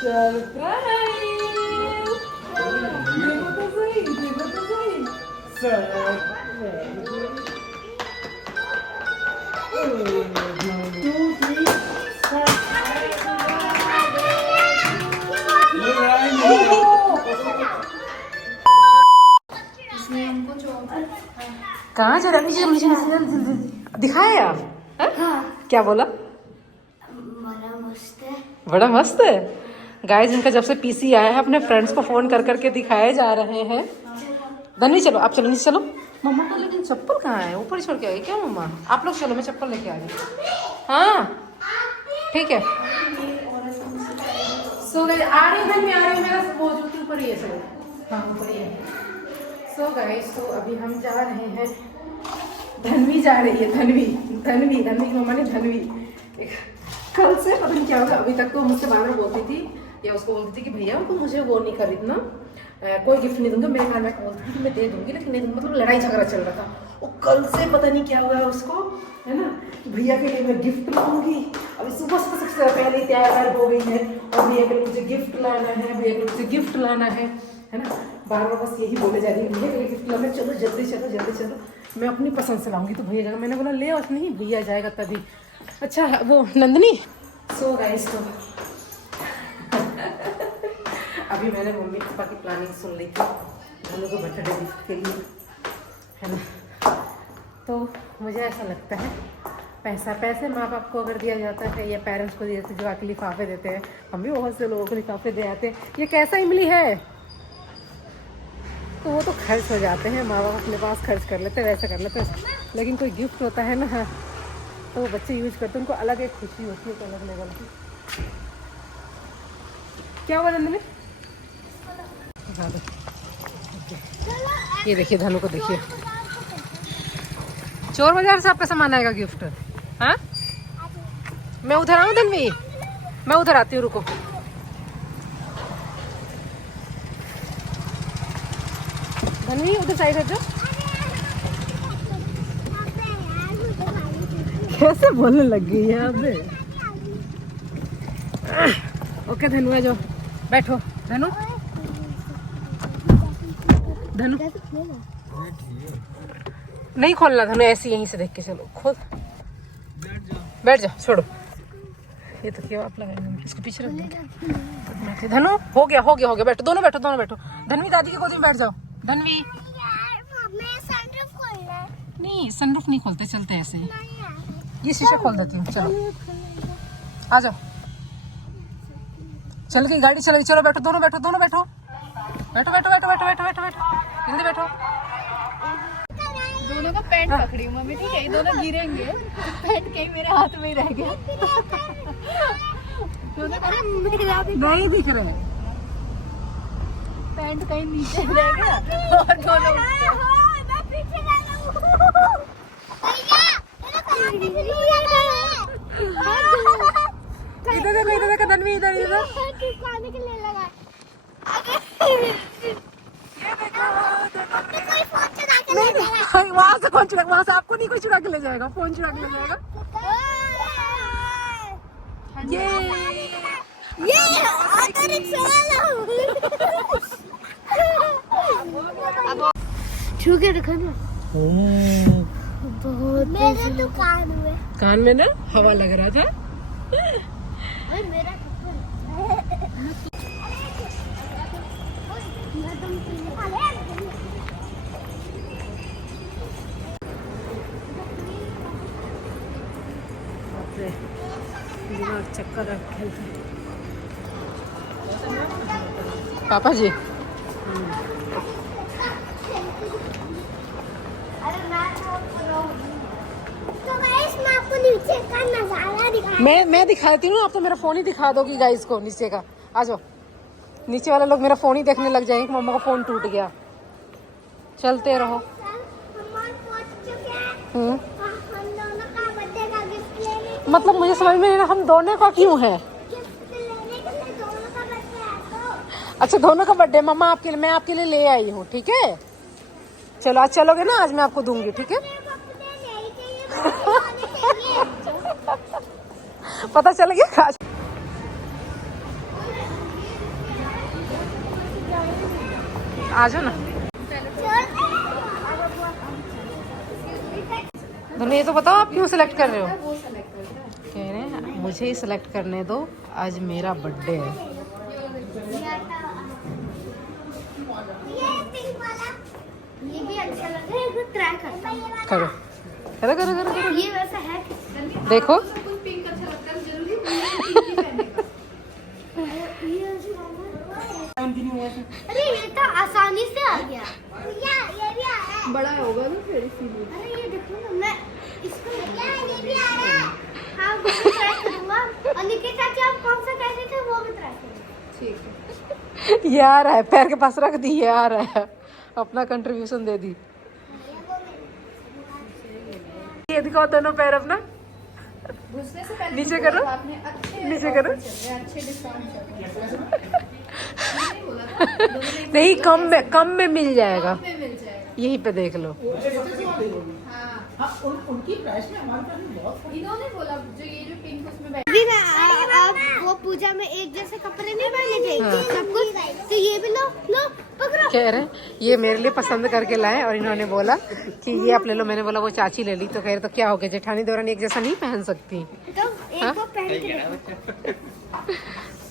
Surprise. देखो तो सही, देखो तो सही। कहाँ जा रहा? नीचे दिखाया आप? हाँ? क्या बोला? बड़ा मस्त है। बड़ा मस्त है। गाइस इनका जब से पीसी आया है अपने फ्रेंड्स को फोन कर करके दिखाए जा रहे हैं। धनवी चलो, आप चलो नीचे चलो। मम्मा का लेकिन चप्पल कहाँ है? ऊपर छोड़ के आ गई क्या मम्मा? आप लोग चलो, मैं चप्पल लेके आ गई। हाँ ठीक है। सो गाइस आ रही है, मैं आ रही हूँ, मेरा वो जूती ऊपर ही है। चलो हाँ ऊपर ही है। सो गाइस तो अभी हम जा रहे हैं, धनवी जा रही है, धनवी धनवी धनवी की मम्मा ने धनवी कल से पता नहीं क्या होगा, अभी तक तो मुझसे बार बार बोलती थी या उसको बोलती थी कि भैया तो मुझे वो नहीं खरीदना, कोई गिफ्ट नहीं दूंगा। मेरे घर में बोलती थी कि मैं दे दूंगी लेकिन नहीं दूंगी, मतलब लड़ाई झगड़ा चल रहा था। वो कल से पता नहीं क्या हुआ उसको, है ना, भैया के लिए मैं गिफ्ट लाऊंगी। अभी सुबह से सबसे पहले तैयार हो गई है और भैया के लिए मुझे गिफ्ट लाना है, भैया के लिए मुझे गिफ्ट लाना है ना। बार बार बस यही बोले जा रही है, भैया के लिए गिफ्ट लाना, चलो जल्दी चलो जल्दी चलो, मैं अपनी पसंद से लाऊंगी। तो भैया जाएगा, मैंने बोला ले और नहीं, भैया जाएगा तभी। अच्छा वो नंदनी। सो गाइस तो अभी मैंने मम्मी पापा की प्लानिंग सुन ली थी हम लोग को बर्थडे गिफ्ट के लिए, है ना। तो मुझे ऐसा लगता है पैसे माँ बाप को अगर दिया जाता है या पेरेंट्स को दिया जाता है, जो आके लिफाफे देते हैं, हम भी बहुत से लोगों को लिफाफे दे आते हैं, ये कैसा इमली है, तो वो तो खर्च हो जाते हैं, माँ बाप अपने पास खर्च कर लेते हैं, वैसे कर लेते हैं। लेकिन कोई गिफ्ट होता है ना तो वो बच्चे यूज करते हैं, उनको अलग एक खुशी होती है, तो अलग लेवल की। क्या हुआ नंदनी? ये देखिए धनु को देखिए, चोर बाजार से आपका सामान आएगा गिफ्ट। हाँ मैं उधर आऊँ धनवी, मैं उधर आती हूँ, रुको। धनवी उधर साइड है जो, कैसे बोलने लग गई है अब। ओके धनु है जो, बैठो धनु। धनु नहीं खोलना धनु, ऐसे यहीं से देख के चलो, खोल बैठ जाओ, छोड़ो ये तो क्या आप लगाएंगे, इसको पीछे रख दो। धनु हो गया हो गया हो गया, बैठो दोनों बैठो दोनों बैठो। धनवी दादी की गोदी में बैठ जाओ। धनवी नहीं सनरूफ नहीं खोलते, चलते ऐसे ही, ये शीशा खोल देती हूँ। चलो आ जाओ, चल गई गाड़ी चल गई, चलो बैठो दोनों बैठो दोनों बैठो बैठो बैठो बैठो बैठो बैठो बैठो बैठो जल्दी बैठो। दोनों का पैंट पकड़ी मम्मी, ठीक है, ये दोनों गिरेंगे, पैंट कहीं मेरे हाथ में ही रह गया। नहीं दिख रहे, पैंट कहीं नीचे रह गया और दोनों इधर देखो धनवी, इधर इधर वहाँ से कौन चुरा, वहाँ से आपको नहीं कोई चुरा के ले जाएगा, फोन चुरा के ले जाएगा। ये छू के देखो ना, बहुत मेरे तो कान में ना हवा लग रहा था। मेरा चक्कर पापा जी मैं दिखाती हूँ, आप तो मेरा फोन ही दिखा दोगी गाइस को नीचे का। आ जाओ, नीचे वाले लोग मेरा फोन ही देखने लग जाएंगे कि मम्मा का फोन टूट गया। चलते रहो। मतलब मुझे समझ में नहीं, हम दोनों का क्यों है? अच्छा दोनों का बर्थडे, मम्मा आपके लिए, मैं आपके लिए ले आई हूँ, ठीक है। चलो आज चलोगे ना, आज मैं आपको दूंगी, ठीक है। पता चल गया। आ जाओ ना। धनु ये तो बताओ आप क्यों सिलेक्ट कर रहे हो? वो सेलेक्ट कर रहा है। कह रहे हैं मुझे ही सिलेक्ट करने दो, आज मेरा बर्थडे है। ये पिंक वाला ये भी अच्छा लग रहा है, एक ट्राई करता हूँ। करो करो करो करो करो। ये वैसा है देखो सब कुछ पिंक अच्छा लगता है, जरूरी नहीं है पिंक ही पहनेगा। अरे ये तो आसानी से आ गया। ये भी आ रहा है। बड़ा होगा ना फिर इसीलिए। अरे ये देखो ना, मैं इसको ये भी आ रहा है। हाँ वो भी ट्राई करूँगा। और निकी चाची आप कौन सा कहते थे वो भी ट्राई करूँगा। ठीक है। ये आ रहा है, पैर के पास रख दी, ये आ रहा है, अपना कंट्रीब्यूशन दे दी। ये दिखाओ दोनों पैर अपना, घुसने से पहले नीचे तो करो। बोला आपने अच्छे नीचे करो। ऑफर चल रहे हैं, अच्छे डिस्काउंट चल रहे हैं। नहीं बोला था, दोनों ने नहीं कम में मिल जाएगा, में मिल जाएगा। यहीं पे देख लो। हाँ उनकी प्राइस में हमारे पास बहुत, इन्होंने बोला जो ये जो पिंक उसमें बैठ भी ना आप वो पूजा में एक जैसे कपड़े नहीं पहने थे सब कुछ, तो ये भी लो लो पकड़ो। कह रहे हैं ये मेरे लिए पसंद करके लाए और इन्होंने बोला कि ये आप ले लो। मैंने बोला वो चाची ले ली, तो कह रहे तो क्या हो गया, जेठानी देवरानी एक जैसा नहीं पहन सकती? तो एक को पहन के देखो।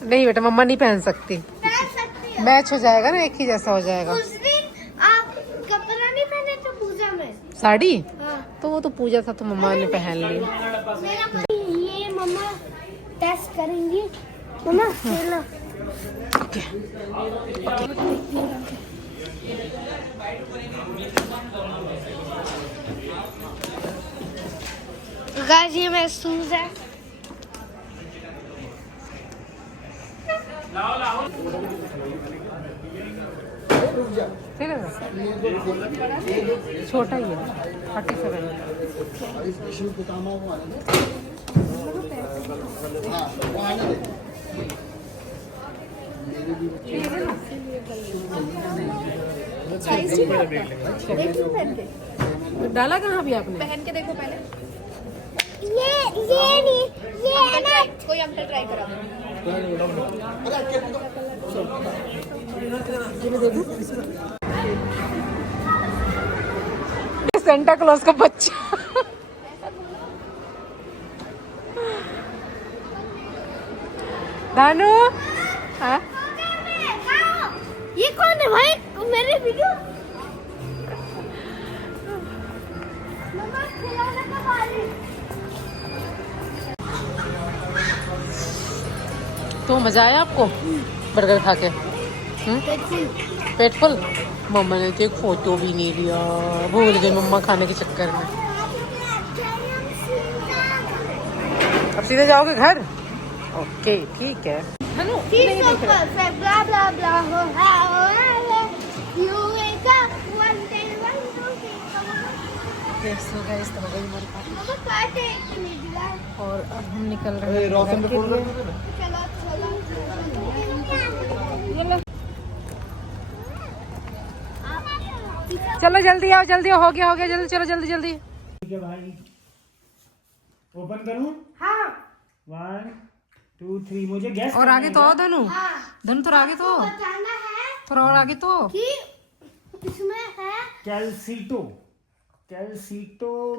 नहीं बेटा मम्मा नहीं पहन सकती, पहन सकती हो। मैच हो जाएगा ना, एक ही जैसा हो जाएगा। उस दिन आप कपड़ा नहीं पहने थे पूजा में। साड़ी हाँ। तो वो तो पूजा था तो मम्मा ने पहन ली। ये मम्मा टेस्ट करेंगी। मम्मा खेलो। गाइस ये मेरे शूज है। ठीक है ना? छोटा ही है 37। डाला कहाँ भी आपने? पहन के देखो पहले। ये नहीं ये ना कोई अंकल ट्राई करा। सेंटा क्लॉज का बच्चा। दानू हाँ? ये कौन है भाई मेरे वीडियो? मम्मा खिलौने का बाली। तो मजा आया आपको बर्गर खा के? पेट फुल? मम्मा ने तो एक फोटो भी नहीं लिया, भूल गई मम्मा खाने के चक्कर में। अब सीधे जाओगे घर? ओके ठीक है। सो गाइस तो हो गई हमारी पार्टी और अब हम निकल रहे हैं घर के लिए। चलो जल्दी आओ, जल्दी हो गया जल्दी, चलो जल्दी जल्दी। ठीक है भाई, ओपन करूं? हाँ 1 2 3 मुझे गैस और आगे तो आओ धनु, धनु थोड़ा आगे तो, बताना है थोड़ा और आगे तो। कि इसमें है, कैल्सीटो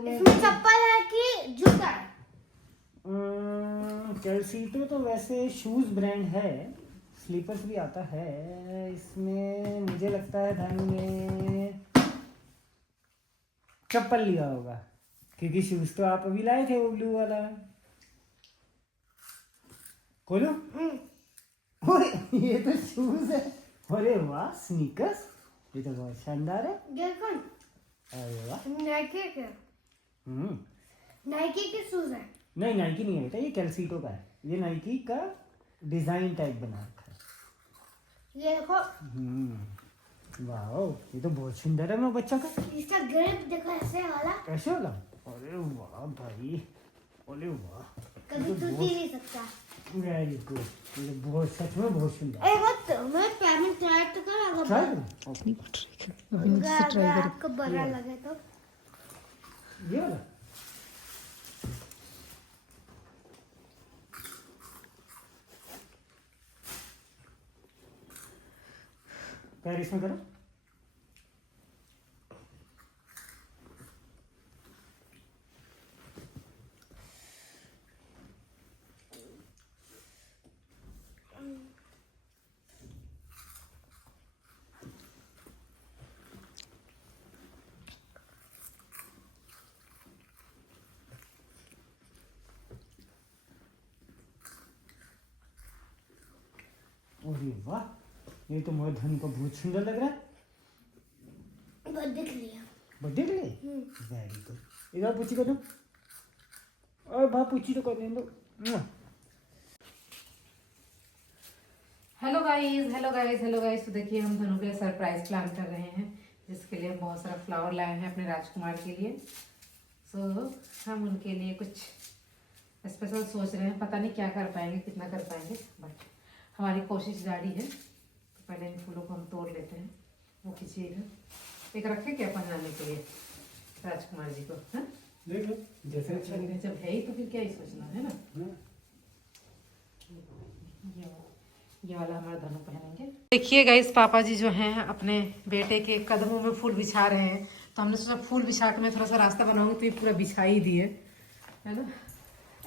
में इसमें चप्पल है कि जूता है? कैल्सीटो तो वैसे शूज ब्रांड है, स्लीपर्स भी आता है इसमें। मुझे लगता है धनु ने चप्पल लिया होगा, क्योंकि शूज तो आप अभी लाए थे वो ब्लू वाला। खोलो। ओए ये तो शूज है। अरे वाह स्नीकर्स, ये तो बहुत शानदार है। देखो अरे वाह। नाइकी के नाइकी के शूज है। नहीं नाइकी नहीं है बेटा, ये कैल्सीटो का है। ये नाइकी का डिजाइन टाइप बना रखा है। ये देखो वाह ये तो बहुत सुंदर है मेरा बच्चा का। इसका ग्रिप देखो ऐसे वाला, कैसे वाला? अरे वाह भाई, अरे वाह, कभी टूट ही नहीं सकता। वेरी गुड, ये तो बहुत सच में बहुत सुंदर। अरे मत मैं पैर में ट्राई तो कर, ट्राई अगर आपको बुरा लगे तो। ये वाला पैर इसमें करो। अरे वाह, ये तो मेरे धन को बहुत सुंदर लग रहा है। बर्थडे के लिए। बर्थडे के लिए? Very good. इधर पूछी कर दो, और बाहर पूछी तो करने दो। Hello guys, hello guys, hello guys. तो देखिए हम दोनों के लिए सरप्राइज प्लान कर रहे हैं, जिसके लिए हम बहुत सारा फ्लावर लाए हैं अपने राजकुमार के लिए। सो हम उनके लिए कुछ स्पेशल सोच रहे हैं, पता नहीं क्या कर पाएंगे, कितना कर पाएंगे, बट हमारी कोशिश जारी है। तो पहले इन फूलों को हम तोड़ लेते हैं। वो खींचिएगा, एक रखे क्या पहनाने के लिए राजकुमार जी को। हाँ, देख लो जैसे अच्छा लगे। जब है ही तो फिर क्या ही सोचना है ना। ये वाला हमारा धनु पहनेंगे। देखिए गाइस, पापा जी जो हैं अपने बेटे के कदमों में फूल बिछा रहे हैं, तो हमने सोचा फूल बिछा के मैं थोड़ा सा रास्ता बनाऊंगी, तो ये पूरा बिछा ही दिए, है ना।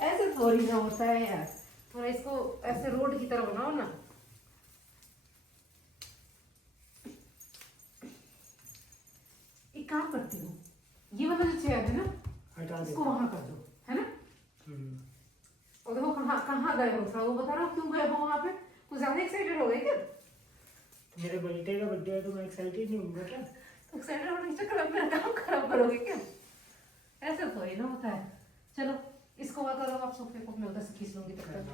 ऐसे थोड़ी ना होता है यार, थोड़ा इसको ऐसे रोड की तरह बनाओ ना। एक काम करती हूँ, ये वाला जो चेयर है ना, हटा दे। इसको वहां कर दो, है ना। और देखो कहाँ कहाँ गए हो, थोड़ा वो बता रहा हूँ क्यों गए हो वहां पे। कुछ ज्यादा एक्साइटेड हो गए क्या? मेरे बेटे का बर्थडे है तो मैं एक्साइटेड नहीं हूँ क्या? तो एक्साइटेड होने के चक्कर में अपना काम खराब करोगे क्या? ऐसे थोड़ी ना होता है। चलो इसको वहाँ करो, आप सोफे को मैं उधर से खींच लूंगी तब तक।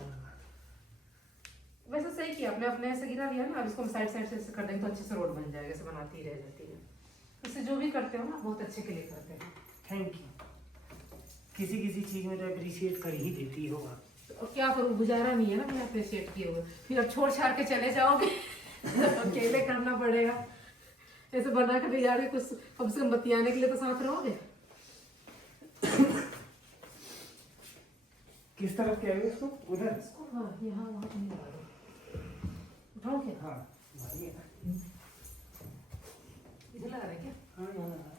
वैसे सही किया आपने, अपने ऐसे गिरा लिया ना, अब इसको हम साइड साइड से ऐसे कर देंगे तो अच्छे से रोड बन जाएगा। ऐसे बनाती ही रह जाती है। इससे जो भी करते हो ना बहुत अच्छे के लिए करते हैं। Thank you. किसी किसी चीज में तो अप्रिशिएट कर ही देती हो आप। और क्या करूँ, गुजारा नहीं है ना मैं अप्रिशिएट किए हुए। फिर अब छोड़ छाड़ के चले जाओगे अकेले करना पड़ेगा। ऐसे बना के ले जा रहे, कुछ कम से कम बतियाने के लिए तो साथ रहोगे। किस तरफ क्या है उसको? उधर? हाँ, यहाँ वहाँ नहीं लगा दो। उठाओ क्या? हाँ मारिए। इधर लगा रहे क्या? हाँ हाँ।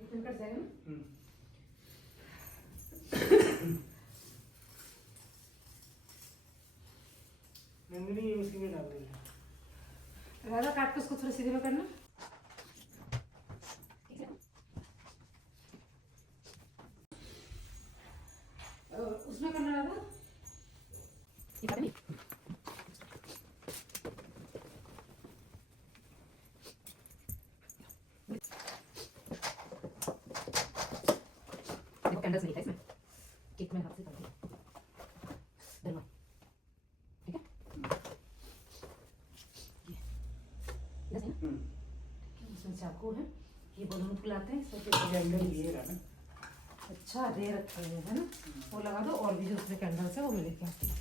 इतना कट जाएगा ना। नंदिनी उसी में डाल देना। राधा काट के उसको थोड़ा सीधे में करना। उसमें करना राधा। ये पता नहीं। कैंडल्स नहीं था इसमें, केक में हाथ से कर दिया। धन्यवाद। ठीक है, ये इधर से ना। इसमें चाकू है, ये बलून फुलाते हैं इसमें। कैंडल ये रहा ना। अच्छा दे रखे हैं, है ना। वो लगा दो, और भी जो उसमें कैंडल्स है वो मैं लेके आती हूँ।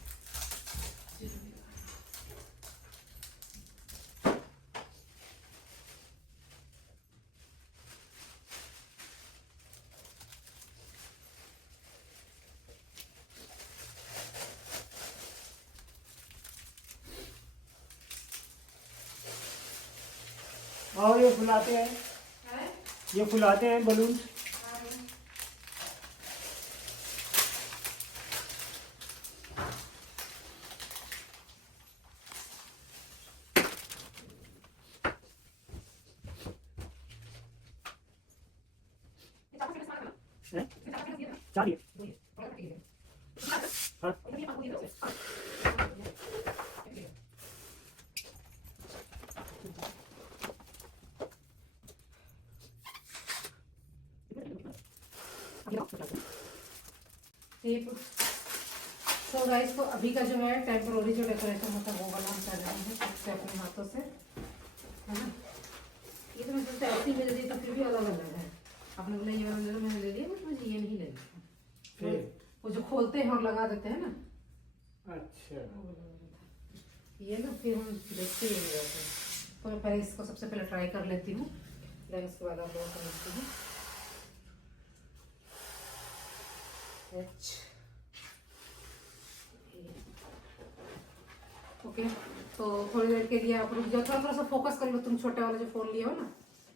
और ये फुलाते हैं, ये फुलाते हैं बलून। चाहिए तो गाइस, तो अभी का जो है टेम्पोररी जो डेकोरेशन होता है वो वाला हम कर रहे हैं खुद से अपने हाथों से, है ना। ये तो मैं सोचता ऐसी मिल रही तो फिर भी अलग अलग है। आपने बोला ये वाला ले लो, मैंने ले लिया, बट मुझे ये नहीं लेना। फिर वो जो खोलते हैं और लगा देते हैं ना, अच्छा ये ना फिर हम देखते ही नहीं रहते। तो मैं पहले इसको सबसे पहले ट्राई कर लेती हूँ, देन उसके बाद आप लोगों को समझती हूँ। ओके, तो थोड़ी देर के लिए आप रुक जाओ, थोड़ा थोड़ा सा फोकस कर लो, तुम छोटे वाला जो फोन लिए हो ना,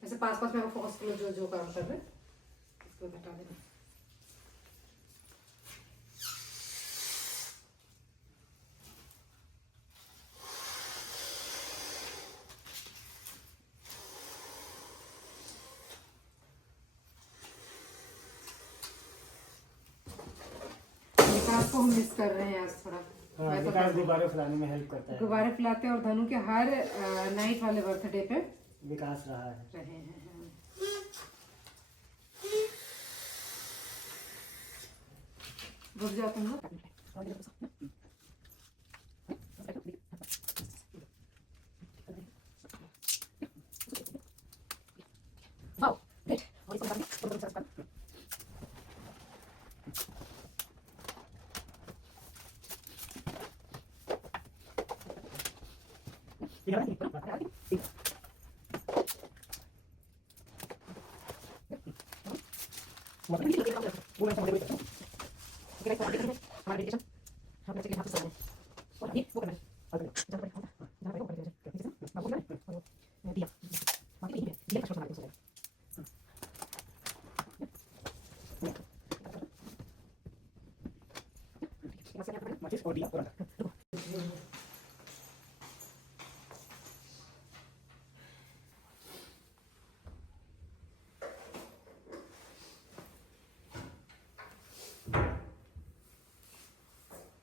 ऐसे पास पास में फोकस कर लो, जो जो काम कर रहे हैं इसको हटा देना। विकास को हम मिस कर रहे हैं आज थोड़ा। हाँ, विकास गुब्बारे फैलाने में हेल्प करता है। गुब्बारे फैलाते हैं और धनु के हर नाइट वाले बर्थडे पे विकास रहे हैं। रुक जाओ तुम लोग।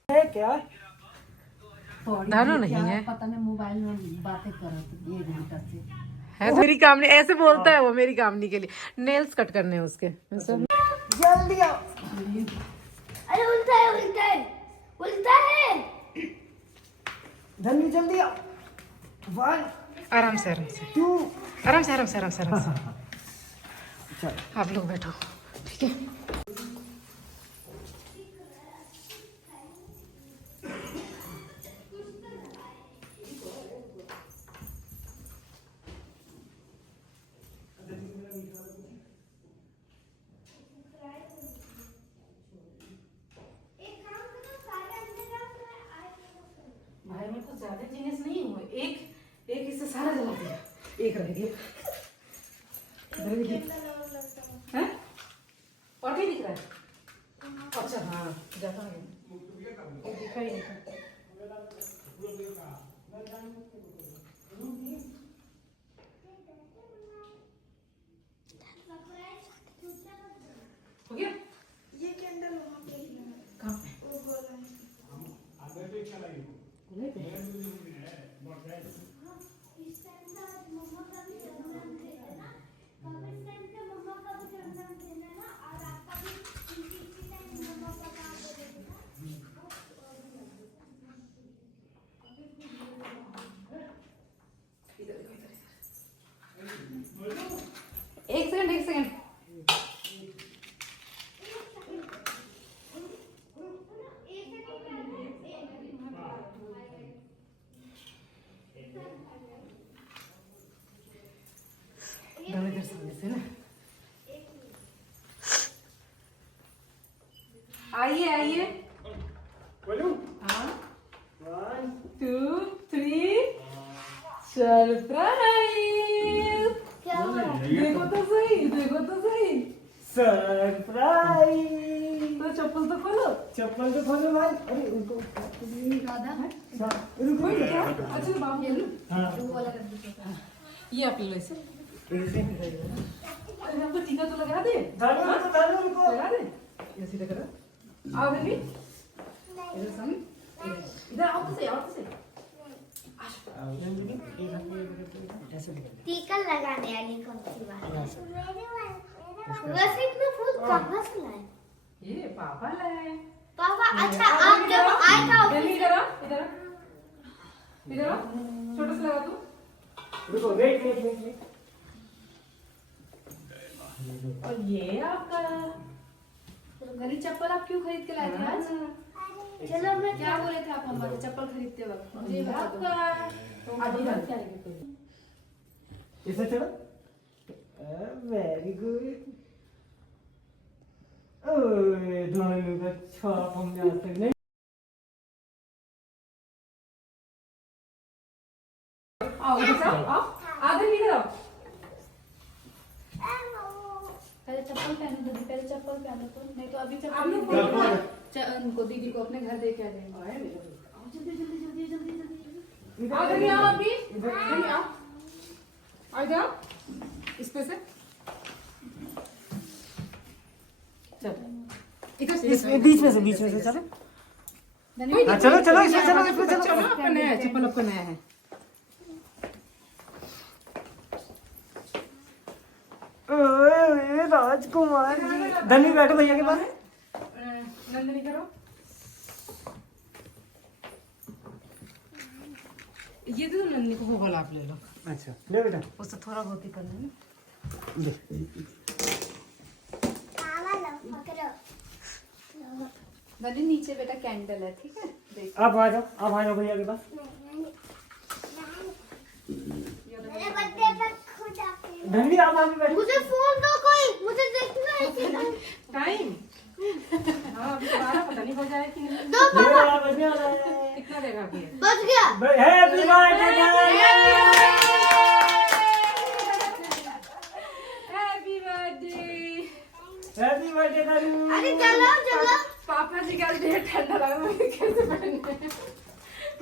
है क्या? धनु नहीं है, पता नहीं मोबाइल में बातें कर रहे थे 1 घंटा से। है मेरी कामनी, ऐसे बोलता है वो मेरी कामनी के लिए। नेल्स कट करने हैं उसके। जल्दी आओ। अरे उल्टा है, उल्टा है, उल्टा है। धन्वी जल्दी आओ। 1 आराम से आराम से 2 आराम से आराम से आराम से आराम से। चलो आप लोग बैठो, ठीक है। भाई मैं कुछ ज्यादा जीनियस नहीं हूँ, एक एक इससे सारा जला दिया, एक रह गया। हैं? और नहीं दिख रहा है? अच्छा हाँ, ज्यादा है, ये दिखा ही नहीं था। हो गया? ये कैंडल वहाँ पे ही है। कहाँ पे? वो गोला है। नहीं पे? इस टाइम का मम्मा का भी जन्मदिन है ना, कब इस टाइम पे मम्मा का भी जन्मदिन है ना, और आपका भी इसी टाइम मम्मा का काम करेगा। एक सेकंड, एक सेकंड। इधर सामने से ना, आइए आइए। बोलूं? हाँ, 1 2 3 सरप्राइज। क्या हुआ? देखो तो सही, देखो तो सही। सरप्राइज। तो चप्पल तो खोलो। चप्पल तो खोलो भाई। अरे उनको दादा है? रुको क्या? अच्छा तो बाप ले लो। हाँ वो वाला कर दो। ये आप ले लो इसे। ऐसे अरे हमको टीका तो लगा दे। धन्वी रुको। लगा दे। ये सीधा करो। आओ बेबी। इधर सामने। इधर आओ तो सही, आओ तो सही। टीका लगाने वाली कौन सी बात? वैसे इतना फूल कहाँ से लाए? ये पापा लाए। पापा अच्छा आप जब आए था जल्दी इधर आओ, इधर आओ। इधर आओ। छोटा सा लगा दो। रुको वेट वेट वेट। और ये आपका गली चप्पल आप क्यों खरीद के लाए थे आज? चलो मैं क्या बोले थे आप मम्मा से चप्पल खरीदते वक्त? मुझे ये बता दो। अभी बात क्या है कोई? ऐसे चलो। Very good. ओए दोनों का छाप हम यहाँ तक नहीं पहले तो, नहीं तो अभी आप लोग उनको दीदी को अपने घर दे के आ जाएंगे। जल्दी जल्दी जल्दी जल्दी जल्दी आओ धनी, आओ अभी धनी, आओ आ जाओ इस पे से। चलो इधर से, बीच में से चलो। हाँ चलो चलो इसमें चलो चलो आपका नया है, चप्पल आपका नया है। ओए राजकुमार जी, धनी बैठो भैया के पास। नंदनी करो, ये तो नंदनी को होगा, आप ले लो। अच्छा ले बेटा, उससे थोड़ा बहुत ही करना है ना। दे। नदी नीचे बेटा कैंडल है, ठीक है देख। आप आ जाओ भैया के पास। मेरे बर्थडे पर खुद आके धनी आप आगे बैठो। मुझे फोन दो कोई, मुझे देखना है कि टाइम हाँ अभी 12 पता नहीं हो जाए कि नहीं। दो ये वाला बजने वाला है। कितना देगा अभी? बच गया। Happy birthday happy birthday. Happy birthday धनी। अरे जलाओ जलाओ पापा जी का डेट ठंडा लगा, मुझे कैसे पहनने?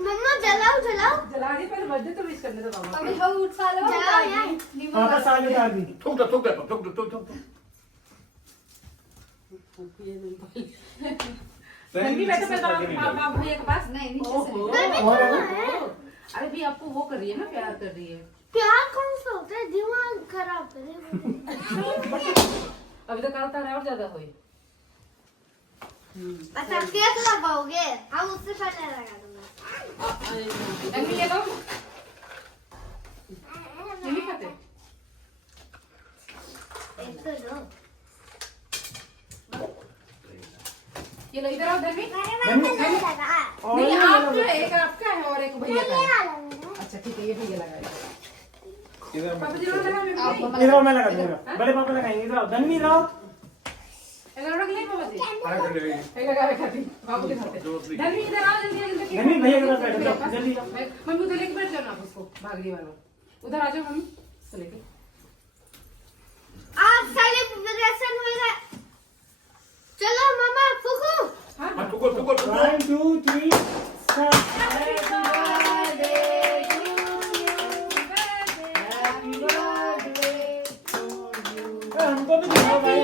मम्मा जलाओ जलाओ जला दी, पहले बर्थडे तो विश करने दो पापा। अभी हम उठा लो जलाओ यार। पापा साल उतार दी। थूक दो नंदी बैठो पहले पापा भैया के पास। नहीं नीचे से ओहो। अरे भी आपको वो कर रही है ना, प्यार कर रही है। प्यार कौन सा होता है, दिमाग खराब करे। अभी तो करता रहा और ज्यादा हुई। अच्छा केक लगाओगे, हम उससे पहले लगा दूंगा। नंदी ये लो, नहीं खाते। एक तो दो। ये लो इधर आओ धनी। मैंने लगा। नहीं आप तो एक आपका है और एक भैया का है। वाला है। अच्छा ठीक है, ये भैया लगाएगा। इधर पापा जी लगा मैं इधर मैं लगा दूंगा, बड़े पापा लगाएंगे। इधर आओ धनी, इधर आओ। लगा ले पापा जी। आगे कर ले। लगा खाती बाबू के साथ। धनी इधर आओ जल्दी जल्दी। धनी भैया के पास बैठो, जल्दी आओ। मम्मी उधर लेके बैठ जाओ ना, आप उसको भागने वाला उधर आ जाओ मम्मी, उसको लेके। आज सेलिब्रेशन होगा। चलो मामा फुकू। हाँ हां ठुको 1 2 3 start. Happy birthday to you. हमको भी दिखाओ भाई।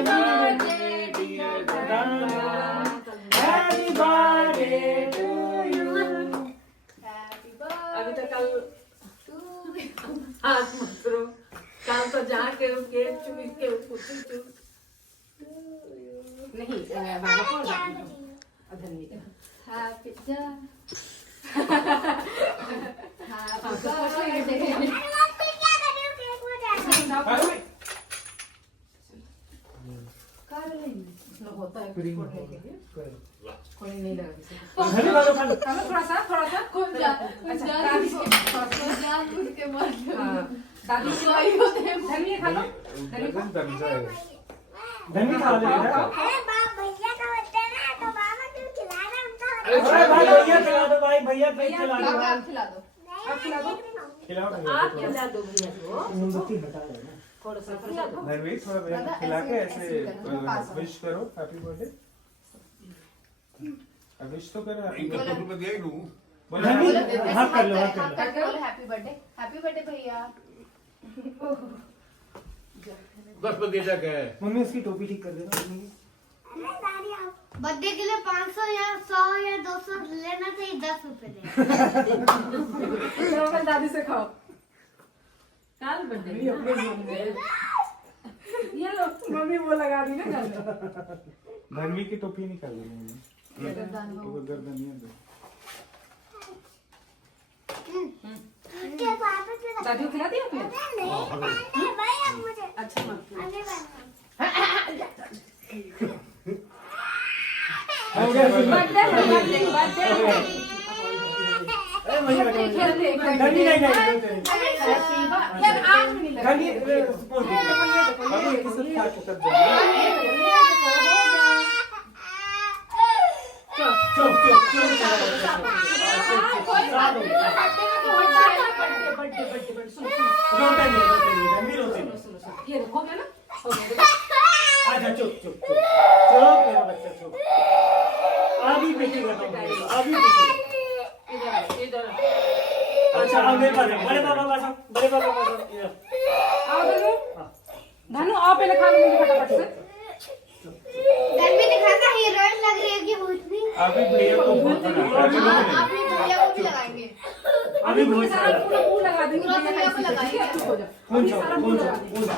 Happy birthday to you. अभी तो कल हाथ मत करो, कल तो जाके उसके चुप के उसको चुप नहीं बाबा को धनी हैप्पी बर्थडे। कर लेंगे होता है कोई नहीं लगा किसी को। धनी वालों का थोड़ा सा कुछ जा अच्छा, दादी दादी को जान बुझ के मर गए। हाँ, दादी को आई होते हैं। धनी खा लो, धनी को। धनी खा ले बेटा। अरे बाप भैया का बर्थडे ना, तो बाबा क्यों खिला रहे हैं उनका? अरे भाई भैया खिला दो, भाई भैया पे खिला दो। आप खिला दो। आप खिला दो, खिलाओ आप खिला दो भैया को। मोमबत्ती हटा दो ना। थोड़ा सा खिला दो। नरवीर थोड़ा भैया दादा, खिला के ऐसे ऐसे करना, पास आओ। विश करो हैप्पी बर्थडे। विश तो करो हैप्पी बर्थडे को दिया ही लूं। धनी हाँ कर लो, हाँ कर लो। बोलो हैप्पी बर्थडे भैया। 10 बजे तक है। मम्मी उसकी टोपी ठीक कर देना मम्मी की। अरे दादी आप बर्थडे के लिए 500 या 100 या 200 लेना चाहिए, 10 रुपए दे। चलो मैं दादी से खाओ। कल बर्थडे ये लो मम्मी वो लगा दी ना कल। नरवीर की टोपी निकाल लो मम्मी। वो गर्दन नहीं है। के वापस से दादी को खिला दिया आपने? नहीं भाई अब मुझे अच्छा मत आगे बढ़ना। बर्थडे अरे भैया लगा दो। धनी नहीं यार आज नहीं लगा। धनी सपोर्ट दे। अभी एक सब खा के सब जाओ। चुप रोते नहीं धनी रोते नहीं। ये हो गया ना, हो गया। आजा चुप चुप मेरा बच्चा चुप। अभी पीछे करता हूँ, अभी पीछे। इधर इधर अच्छा अब मेरे पास आओ, बड़े पापा पास आओ, बड़े पापा पास आओ, इधर। आओ धनु धनु आओ पहले खा लो मुझे फटाफट से। धनवी दिखाता हीरोइन लग रही है कि भूतनी। अभी भैया को फोन करना आप भी भैया को भी लगाएंगे। अभी बहुत सारा सारा पूरा मुंह लगा देंगे पूरा भैया भैया को का इसी पे, ठीक है? चुप हो जा। कौन अभी सा सारा कौन मुंह सा लगा देंगे। कौन सा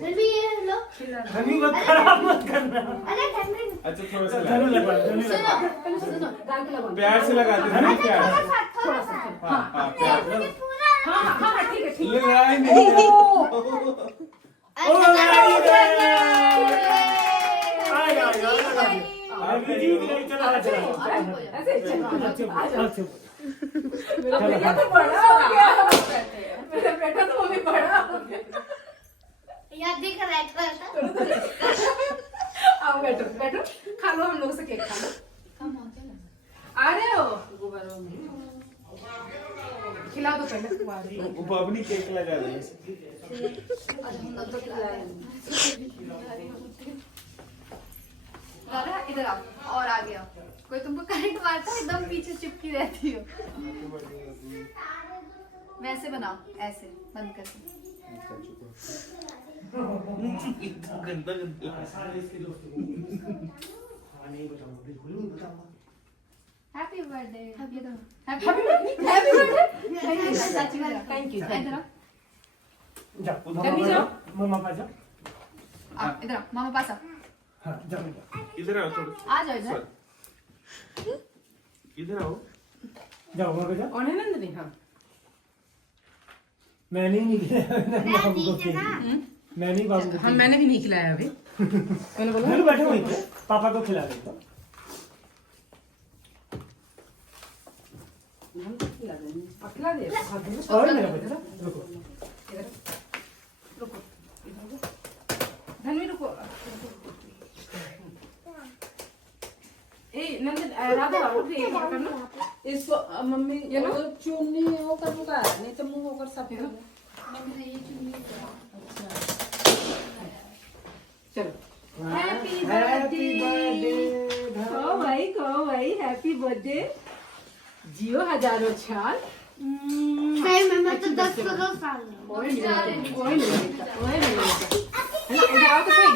धनवी ये लो। धनी मत खराब मत करना। अरे धनवी अच्छा थोड़ा सा धनी लगा। लगा, धनी लगा। पहले सुनो गाल पे लगाओ। प्यार से लगा दे धनी प्यार से। थोड़ा सा हाँ हाँ प्यार से। पूरा हाँ हाँ हाँ ठीक है ठीक है। लगा ही नहीं। ओ लगा दिया। आएगा आएगा लगा दिया। अभी जीत गई, चलो आ जाओ। ऐसे चलो आ जाओ। अच्छा मेरा भैया तो बड़ा हो गया। मेरा बेटा तो वो भी बड़ा हो गया। याद दिख रहा है थोड़ा आओ बैठो बैठो खा लो हम लोग से केक खा लो। आ रहे हो खिला दो पहले आ रही हो। वो बबनी केक लगा दे। दादा इधर आओ और आ गया। कोई तुमको करंट मारता है एकदम पीछे चिपकी रहती हो। वैसे बनाओ ऐसे बंद करके। गंदा गंदा। हैप्पी बर्थडे हैप्पी बर्थडे चाची का थैंक यू इधर आओ जाओ धनी जाओ। मामा पास जाओ। इधर आओ मामा पास आओ हाँ जाओ इधर आओ थोड़ा। आ जाओ इधर। इधर आओ। जाओ वहाँ पे जाओ। और है नंदनी हाँ मैंने नहीं खिलाया, मैंने बाबू को ठीक है ना? खिलाया। मैंने बाबू को हम मैंने भी नहीं खिलाया अभी मैंने बोला खिलाया। बैठे वहीं पे, पापा को खिला देता। हम तो खिला देंगे और खिला दे हाथ में और मेरा बच्चा रुको। रुको धनवी रुको ए नंदन राधा उठ ये करना इसको मम्मी ये लो। चुन्नी होकर होगा नहीं तो मुंह होकर सफेद होगा। चलो हैप्पी बर्थडे कहो भाई हैप्पी बर्थडे जियो हजारों साल सही में मैं तो 10 करोड़ साल में ओए नहीं लेता है ना इधर आओ तो सही